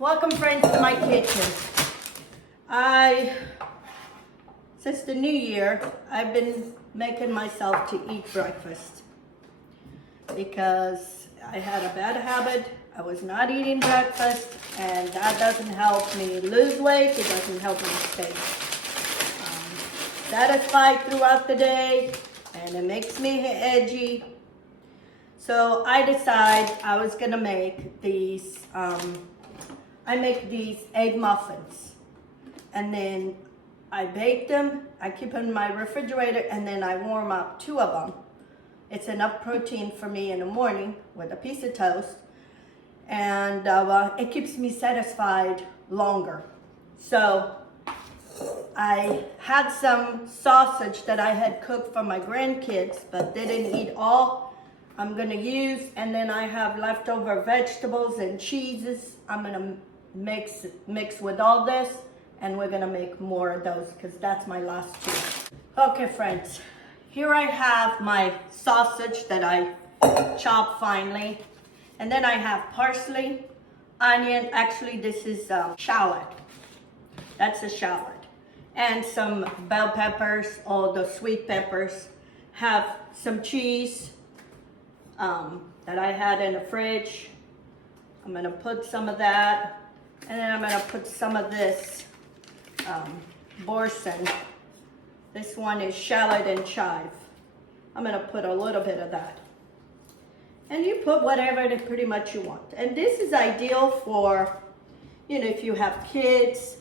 Welcome friends to my kitchen. Since the new year, I've been making myself to eat breakfast because I had a bad habit. I was not eating breakfast, and that doesn't help me lose weight. It doesn't help me stay satisfied throughout the day, and it makes me edgy. So I decided I was gonna make these, I make these egg muffins, and then I bake them, I keep them in my refrigerator, and then I warm up 2 of them. It's enough protein for me in the morning with a piece of toast, and it keeps me satisfied longer. So I had some sausage that I had cooked for my grandkids, but they didn't eat all. I'm gonna use, and then I have leftover vegetables and cheeses. I'm gonna mix with all this, and we're gonna make more of those because that's my last 2. Okay friends, here I have my sausage that I chopped finely, and then I have parsley, onion, actually this is shallot, that's a shallot, and some bell peppers or the sweet peppers. Have some cheese that I had in the fridge. I'm gonna put some of that, and then I'm gonna put some of this boursin. This one is shallot and chive. I'm gonna put a little bit of that. And you put whatever that pretty much you want. And this is ideal for, if you have kids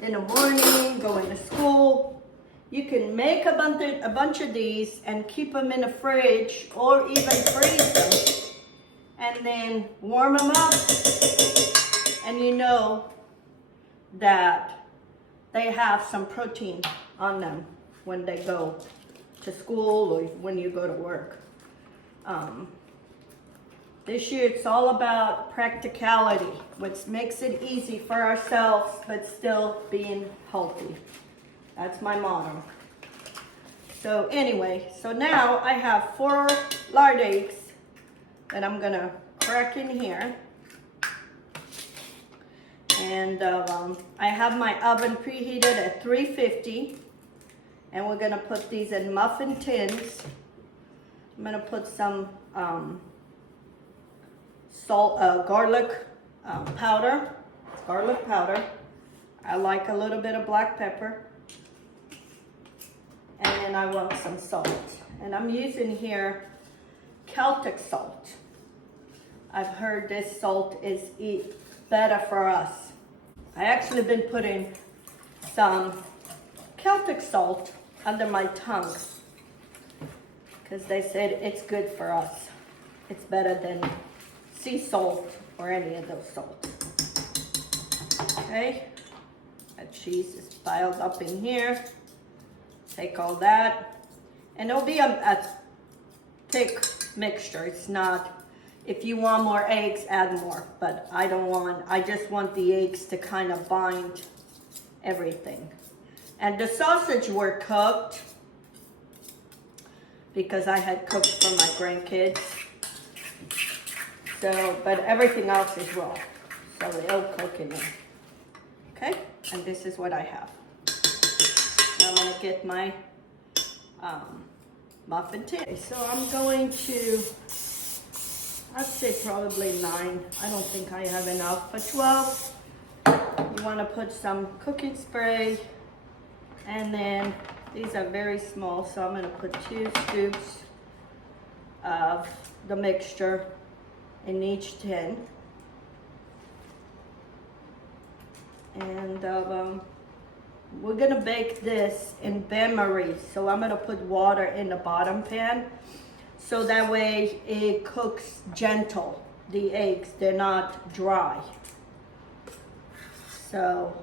in the morning, going to school. You can make a bunch of these and keep them in the fridge or even freeze them. And then warm them up. And you know that they have some protein on them when they go to school or when you go to work. This year it's all about practicality, which makes it easy for ourselves but still being healthy. That's my motto. So anyway, so now I have 4 lard eggs that I'm gonna crack in here. And I have my oven preheated at 350, and we're gonna put these in muffin tins. I'm gonna put some garlic powder. It's garlic powder. I like a little bit of black pepper, and then I want some salt. And I'm using here Celtic salt. I've heard this salt is better for us. I actually been putting some Celtic salt under my tongue because they said it's good for us. It's better than sea salt or any of those salts. Okay, that cheese is piled up in here. Take all that, and it'll be a thick mixture. It's not. If you want more eggs, add more, but I just want the eggs to kind of bind everything. And the sausage were cooked because I had cooked for my grandkids. So, but everything else is raw, so they'll cook in there. Okay, and this is what I have. Now I'm gonna get my muffin tin. So I'm going to, I'd say probably 9. I don't think I have enough. For 12, you want to put some cooking spray, and then these are very small, so I'm going to put 2 scoops of the mixture in each tin. And we're going to bake this in bain-marie, so I'm going to put water in the bottom pan. So that way it cooks gentle. The eggs, they're not dry. So,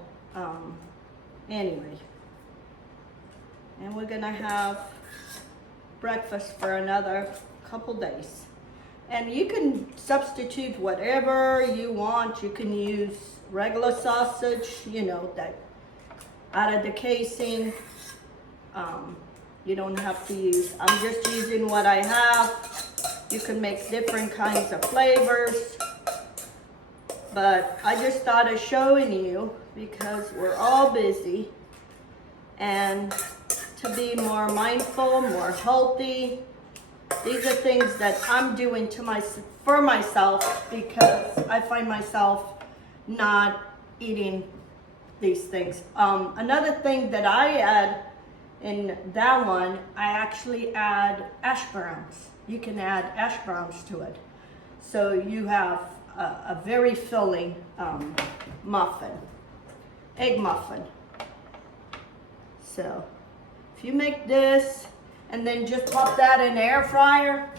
anyway. And we're gonna have breakfast for another couple days. And you can substitute whatever you want. You can use regular sausage, that out of the casing. You don't have to use, I'm just using what I have. You can make different kinds of flavors. but I just thought of showing you because we're all busy, and to be more mindful, more healthy. These are things that I'm doing for myself because I find myself not eating these things. Another thing that I add in that one, I actually add ash browns. You can add ash browns to it. So you have a very filling muffin, egg muffin. So if you make this and then just pop that in the air fryer,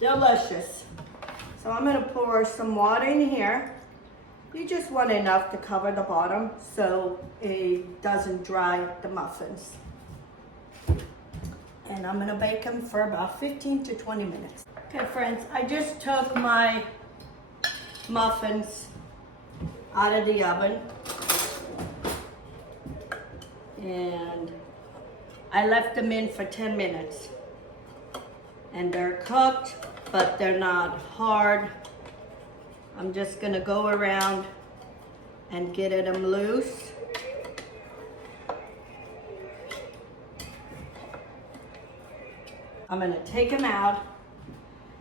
delicious. So I'm gonna pour some water in here. You just want enough to cover the bottom so it doesn't dry the muffins. And I'm gonna bake them for about 15 to 20 minutes. Okay friends, I just took my muffins out of the oven and I left them in for 10 minutes. And they're cooked, but they're not hard. I'm just gonna go around and get them loose. I'm gonna take them out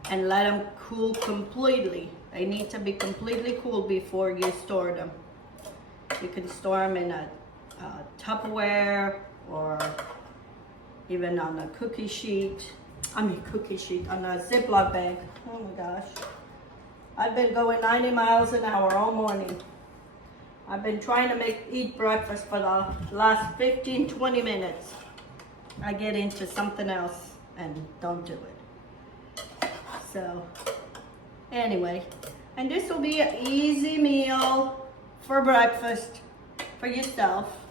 and let them cool completely. They need to be completely cool before you store them. You can store them in a Tupperware or even on a cookie sheet, on a Ziploc bag. Oh my gosh. I've been going 90 miles an hour all morning. I've been trying to eat breakfast for the last 15, 20 minutes. I get into something else and don't do it. So, anyway, and this will be an easy meal for breakfast for yourself.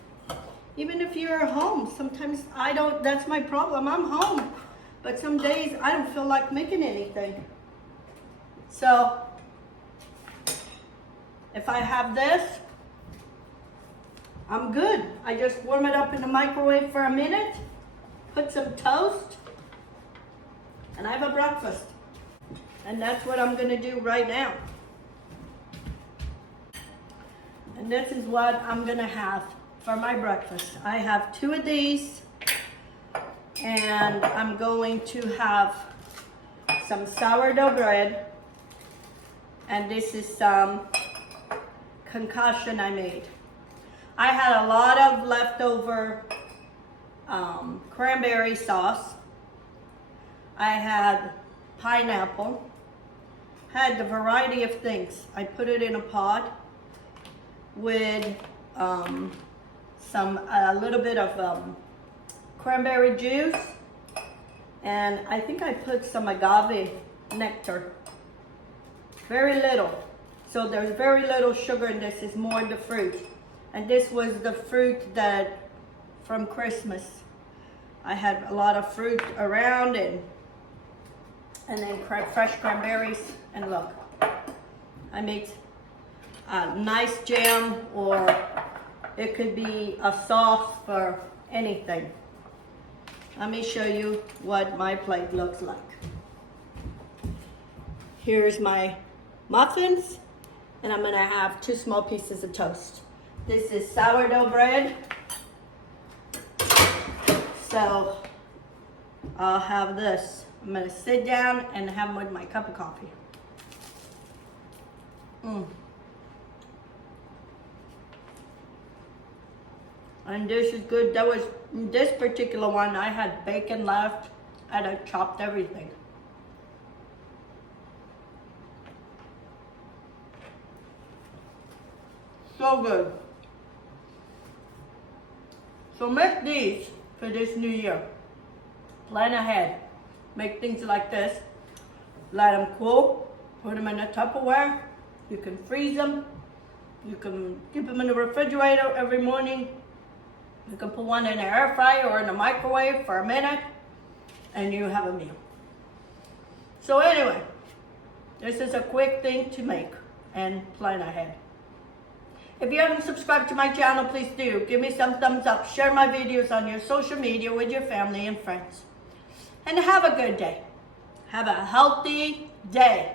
Even if you're home, sometimes that's my problem, I'm home. But some days I don't feel like making anything. So, if I have this, I'm good. I just warm it up in the microwave for a minute, put some toast, and I have a breakfast. And that's what I'm gonna do right now. And this is what I'm gonna have for my breakfast. I have 2 of these, and I'm going to have some sourdough bread, and this is some concoction I made. I had a lot of leftover cranberry sauce. I had pineapple, had a variety of things. I put it in a pot with a little bit of cranberry juice, and I think I put some agave nectar. Very little. So there's very little sugar in this, is more the fruit. And this was the fruit from Christmas. I had a lot of fruit around and then fresh cranberries, and look, I made a nice jam, or it could be a sauce for anything. Let me show you what my plate looks like. Here's my muffins, and I'm gonna have 2 small pieces of toast. This is sourdough bread. So I'll have this. I'm gonna sit down and have them with my cup of coffee. And this is good. This particular one, I had bacon left, and I chopped everything. So good. So make these for this new year. Plan ahead. Make things like this. Let them cool. Put them in a Tupperware. You can freeze them. You can keep them in the refrigerator every morning. You can put one in the air fryer or in the microwave for a minute, and you have a meal. So anyway, this is a quick thing to make and plan ahead. If you haven't subscribed to my channel, please do. Give me some thumbs up. Share my videos on your social media with your family and friends. And have a good day. Have a healthy day.